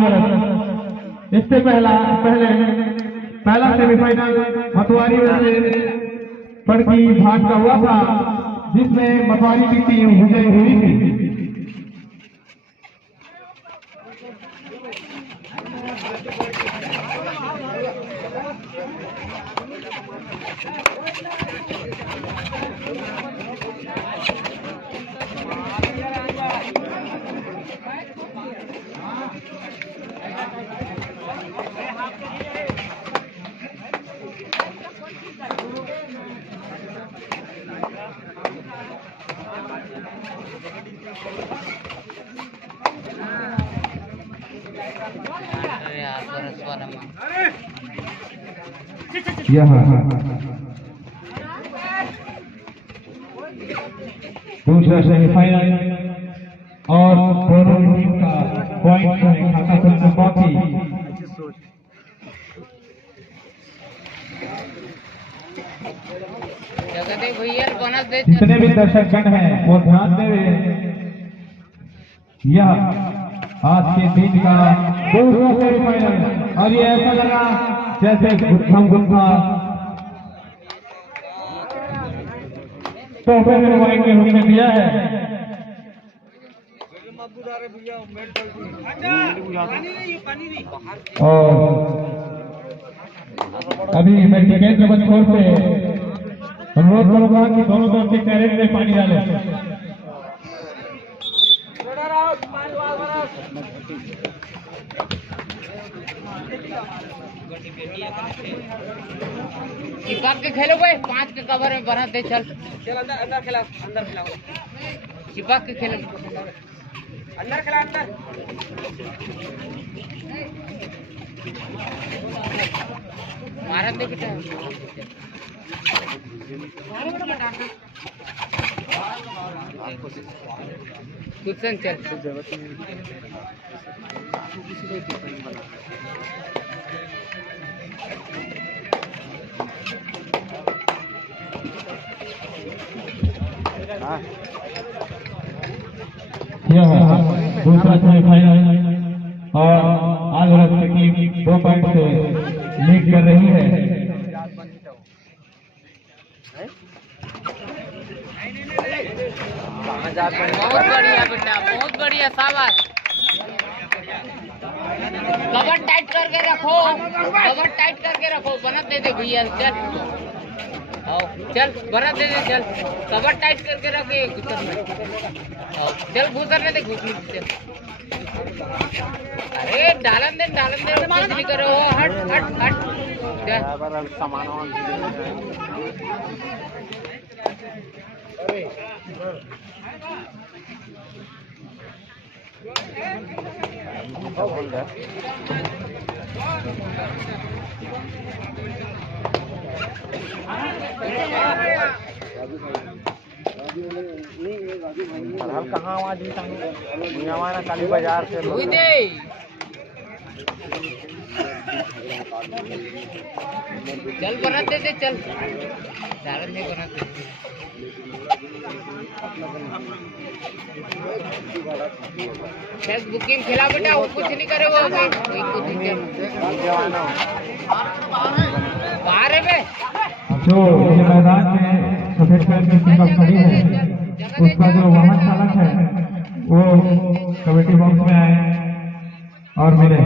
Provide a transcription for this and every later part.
भारत। इससे पहला सेमीफाइनल मतवारी से पड़की भाग का हुआ था, जिसमें मतवारी की टीम विजयी हुई थी। दूसरा सेमीफाइनल और दोनों टीम का पॉइंट खाता संख्या बाकी। जितने भी दर्शकगण हैं वो ध्यान दें, यह आज के दिन का दूसरा सेमीफाइनल और ये ऐसा लगा जैसे गुत्थम गुत्था तोहफे में वाइट में हमने दिया है। और अभी मैं टिकट नंबर 4 पे अनुरोध करूंगा कि दोनों दल के कैरेट में पानी डालें। चिपक के खेलो भाई, 5 के कवर में बना दे। चल अंदर खेला, चिपक के खेलो, अंदर खेला, अंदर मारा दे बेटा। कुशन चल यह दूसरा सेमीफाइनल और आज भारत की टीम 2 पॉइंट से लीड कर रही है। बहुत बढ़िया बेटा, बहुत बढ़िया, शाबाश। कवर टाइट करके रखो, कवर टाइट करके रखो, बना दे दे भैया। चल आओ, चल बना दे दे, चल कवर टाइट करके रखे। चल घुसरने दे, घुसने। अरे डालन दे कुछ नहीं करो, हट हट हट। कहाँ आवाज हमारा काली बाजार से चल बना दे दे, चल डालन दे, बना दे। बुकिंग खिला बेटा, वो कुछ नहीं करे, वो बाहर है बे। जो ये मैदान में सफेद कलर की टीम खड़ी है, उसका जो वाहन चालक है वो कमेटी बॉक्स में आए और मिले।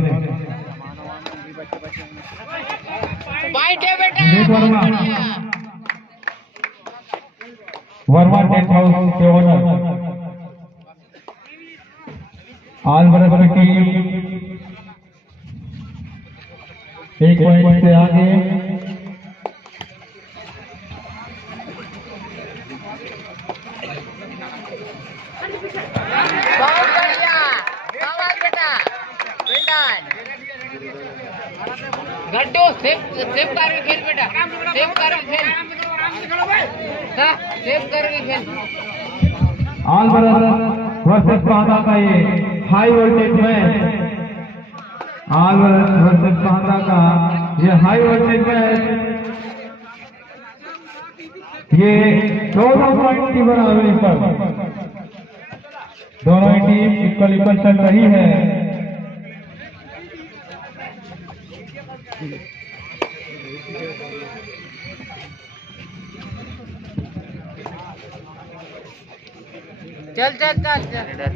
वर्मा टेंट हाउस के ओनर आज भारत की टीम 1 पॉइंट से आगे। बहुत बढ़िया, शाबाश बेटा, वेल डन। गड्ढो सेव करके खेल बेटा, सेव करके खेल, सेव करके खेल। ऑल भारत वर्सेस पांडा का ये high voltage match, all Bharat versus Panda का ये हाई वोल्टेज मैच, ये 14 पॉइंट की बराबरी पर दोनों ही टीम इक्वल चल रही है। चल चल चल चल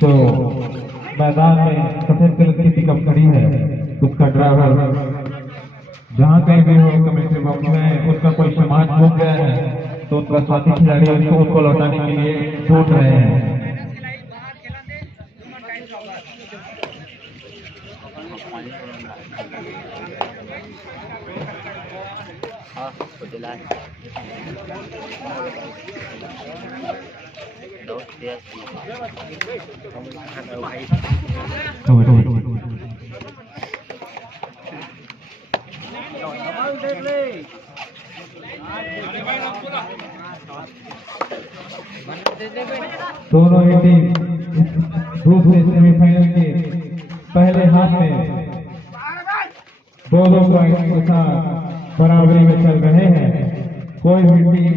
तो मैदान में सफेद कलर की पिकअप खड़ी है, उसका ड्राइवर जहाँ कहीं भी हो कमेंट्री बॉक्स में उसका कोई सामान हो गया है तो उसका साथी खिलाड़ी उसको लौटाने के लिए ढूंढ रहे हैं। दोनों ही टीम दूसरे सेमीफाइनल के पहले हाथ में दो पॉइंट के साथ बराबरी में चल रहे हैं। कोई भी टीम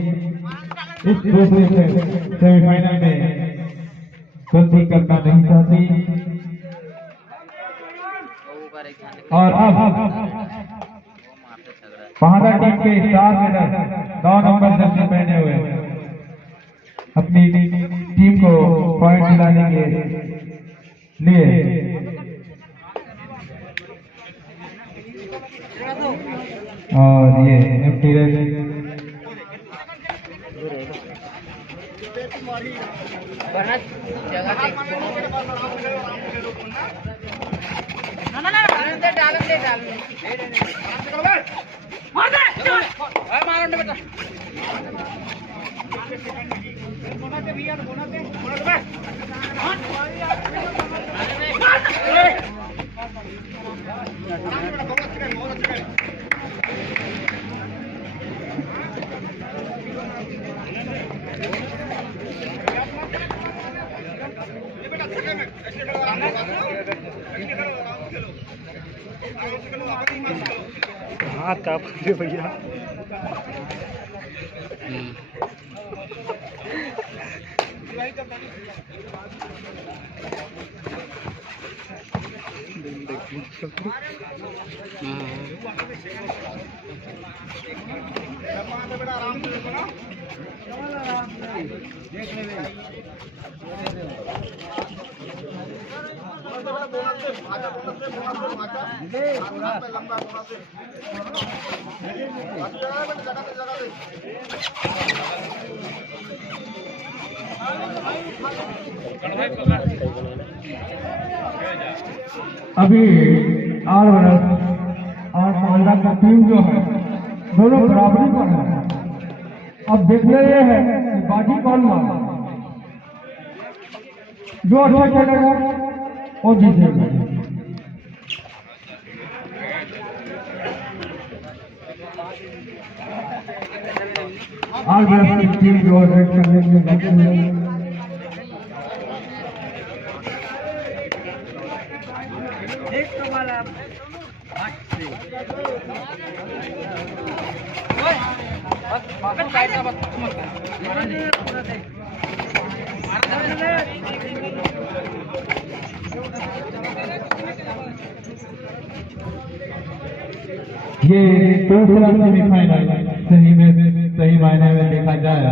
इस दूसरे सेमीफाइनल में गलती करना नहीं चाहती। और अब पहाड़ा टीम के स्टार लीडर 9 नंबर जर्सी पहने हुए अपनी टीम को पॉइंट दिलाने के लिए और ये एम्प्टी रेस हाथ काप दे भैया। अभी आर वर्ष और पांडा का टीम जो है दोनों बराबरी पर है। अब देखना ये है कि बाजी कौन मारा, जो अच्छा खेलेगा वो जीतेगा। आर वर्ष की टीम जो रेड करने के लिए ये दूसरा सेमीफाइनल सही मायने में देखा जाए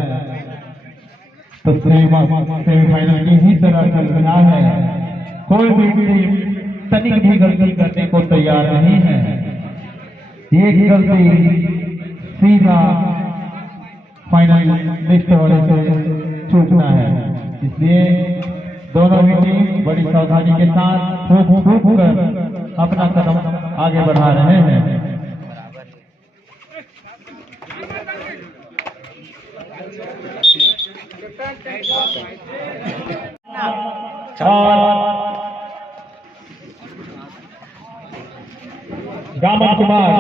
तो सेमीफाइनल की ही तरह चल रहा है। कोई भी टीम तनिक भी गलती करने को तैयार नहीं है। एक गलती सीधा फाइनल लिस्ट होने से चूकना है। इसलिए दोनों ही टीम बड़ी सावधानी के साथ फूंक कर अपना कदम आगे बढ़ा रहे हैं। गामन कुमार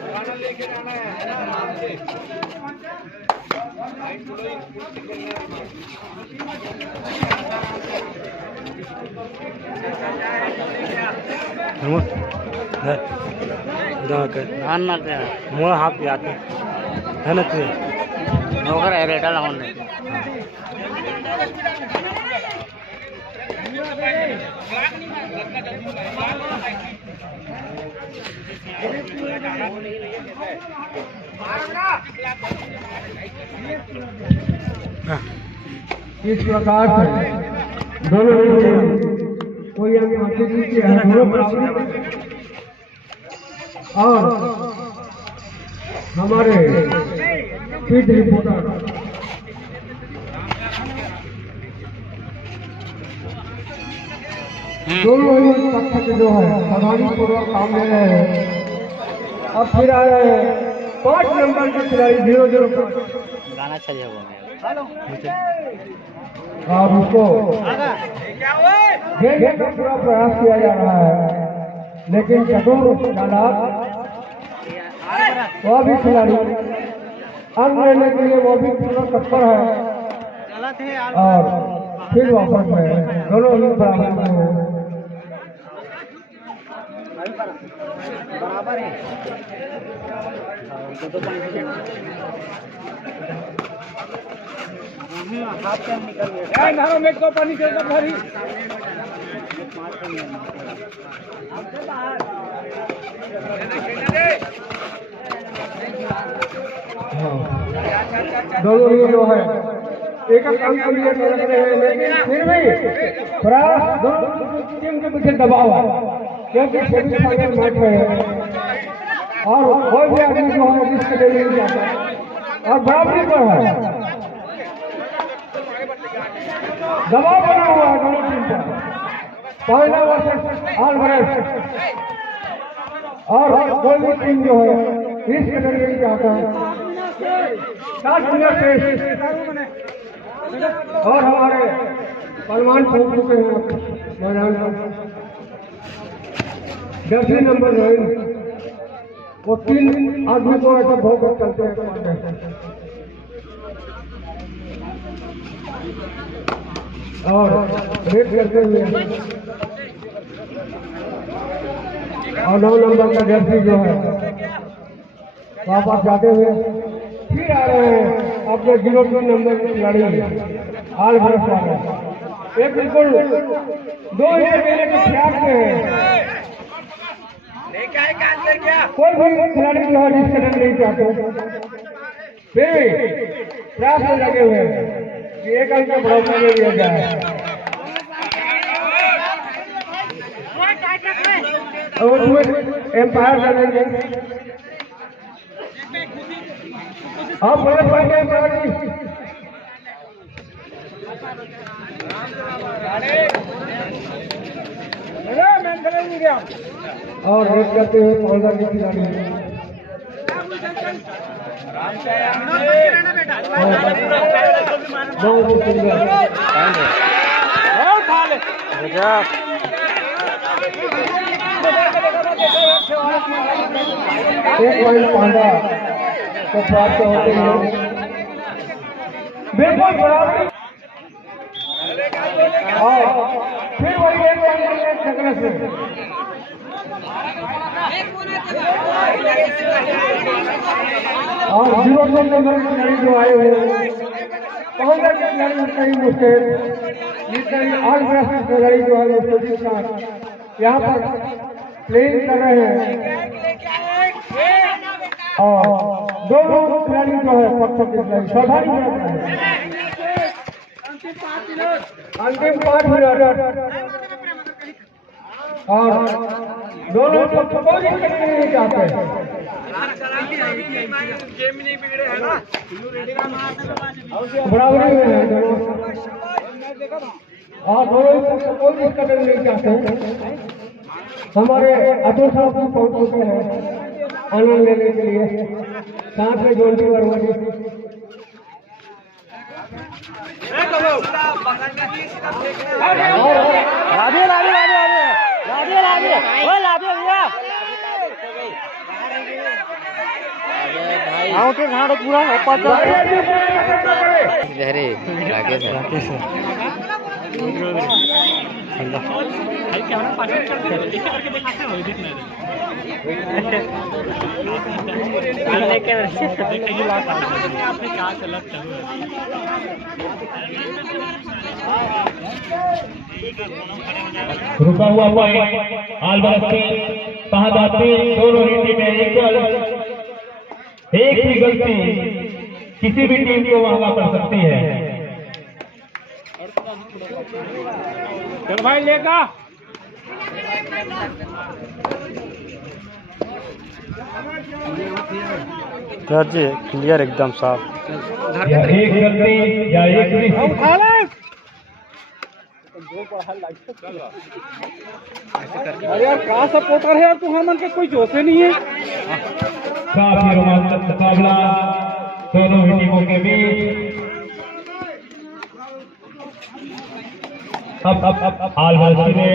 खाना लेके जाना है ना धान मारते हैं मुँह हाथ आते है ना तुझे नौकर है रेटा लाउन में इस प्रकार से दोनों कोई और हमारे फील्ड रिपोर्टर दोनों ही पक्ष के जो है सावधानी पूर्वक काम ले रहे हैं। अब फिर आ रहे हैं 5 नंबर के खिलाड़ी 0-0 गाना चले हुआ और उसको घेरने का पूरा प्रयास किया जा रहा है, लेकिन चतुर चालाक वह भी खिलाड़ी अंग लेने के लिए वो भी पूरा तत्पर है और फिर वापस है दोनों ही बराबर में बराबर है हाथ से निकल गया में को पानी के भरी दोनों ही जो है एक अंक के लिए लड़ रहे हैं, लेकिन फिर भी थोड़ा दोनों टीम के पीछे दबाव है क्योंकि सेमीफाइनल मैच है और कोई भी आदमी जो है जिसके लिए नहीं जाता और बराबरी पर है, दबाव बना हुआ है दोनों टीम का। पहला वर्सेस ऑलवेज और कोई भी टीम जो है इस कैटेगरी में जाता है 7 मिनट से और हमारे पहलवान पहुंच चुके हैं मैदान पर। जर्सी नंबर 9 वो 3 आदमी को ऐसा बहुत चलते हैं और रेड करते हुए और 9 नंबर का जर्सी जो है वापस जाते हुए फिर आ रहे हैं अपने 0-3 नंबर के खिलाड़ी हाल भरस वाले एक बिल्कुल 2 मेले के खिलाफ में है। कोई भी खिलाड़ी जो है जिस कदम नहीं चाहते फिर प्रयास में लगे हुए हैं कि एक अंक का बढ़ोतरी में लिया जाए और उसमें एम्पायर करेंगे आप बड़े पाएंगे एम्पायर और रेड करते हुए पौधा के खिलाड़ी बहुत सुंदर एक पॉइंट पांडा को प्राप्त होते हैं बिल्कुल बराबर और फिर वही एक पॉइंट झगड़े से और 0 नंबर के खिलाड़ी जो आए हुए पहुंचने के खिलाड़ी कहीं मुश्किल कहीं 8 वर्ष के खिलाड़ी जो है मुश्किल यहाँ पर प्लेइंग कर रहे हैं और दोनों खिलाड़ी जो है पक्षों के खिलाड़ी स्वाभाविक अंतिम 5 मिनट और दोनों पक्ष कोई दिक्कत नहीं चाहते बराबरी में है दोनों और दोनों कोई इसका डर नहीं चाहते। हमारे अतुल साहब भी पहुंच चुके हैं आनंद लेने के लिए, साथ में जोड़ी वर्मा जी। लादिए लादिए लादिए लादिए लादिए ओए लादिए भैया आओ के घाट पूरा ऊपर अरे राकेश रुका हुआ पॉइंट आलबरस्ती पहादाती दोनों ही टीमें इक्वल। एक ही गलती किसी भी टीम को महंगा पड़ सकती है। चल भाई लेगा जी क्लियर एकदम साफ। या एक गलती या एक अरे यार कहाँ सपोर्टर है यार तू, हमन के कोई जोश ही नहीं है। काफी रोमांचक मुकाबला दोनों ही टीमों के बीच। अब आलबरस्ती ने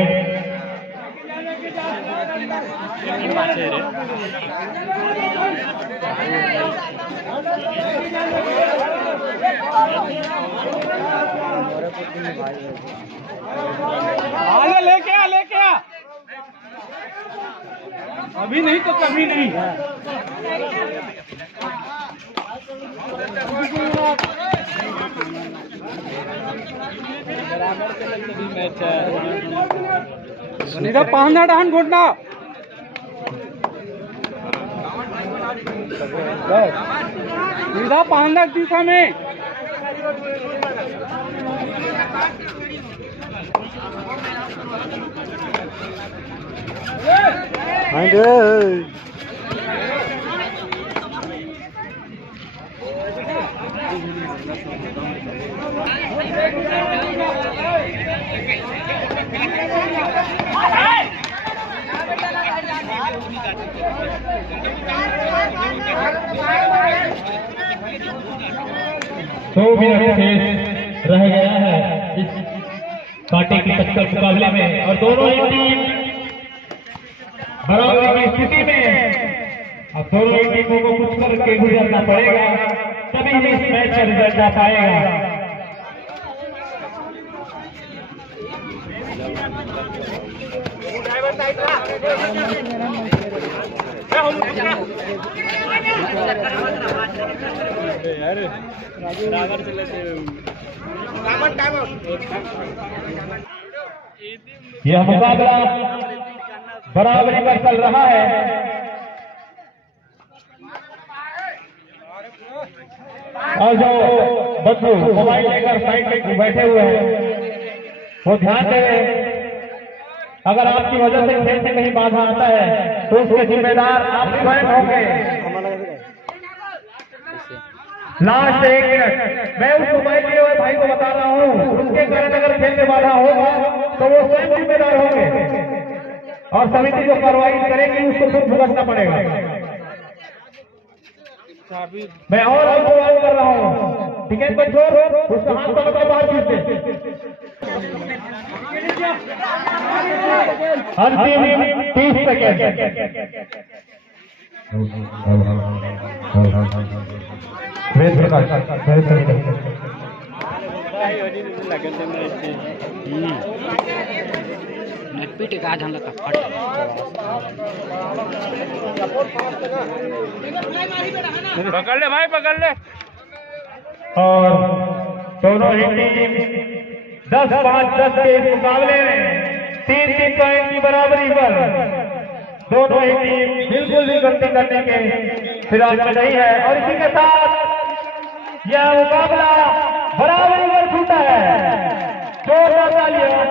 आगे लेके आ अभी नहीं तो कभी नहीं। सुनीता पाहना डहान घोटना सीधा पाहना दिशा में दो मिनट शेष रह गया है इस कांटे की टक्कर मुकाबले में और दोनों ही टीम बराबरी की स्थिति में। अब दोनों ही टीमों को कुछ करके गुजरना पड़ेगा तभी इस मैच का रिजल्ट आ पाएगा। यह मुकाबला बराबरी पर चल रहा है। और जो बच्चों मोबाइल लेकर साइड में बैठे हुए हैं वो ध्यान दें, अगर आपकी वजह से खेल से कहीं बाधा आता है तो उसके जिम्मेदार आप स्वयं होंगे। लास्ट 1 मिनट मैं उस मोबाइल लिए हुए भाई को बता रहा हूँ, उसके कारण अगर खेल में बाधा होगा तो वो स्वयं जिम्मेदार होंगे और समिति जो कार्रवाई करेगी उसको खुद भुगतना पड़ेगा। मैं और आपको बात कर रहा हूँ, ठीक है बच्चों, उसका हाथ पकड़ कर बाहर खींचते। अंतिम 30 सेकेंड। पीटे का झंडा का फट पकड़ ले भाई पकड़ ले। और दोनों ही टीम 10-5-10 के इस मुकाबले में 3-3 पॉइंट की बराबरी पर दोनों ही टीम बिल्कुल भी गलती करने के फिराक में नहीं है और इसी के साथ यह मुकाबला बराबरी पर छूटा है। जोरदार तालियां।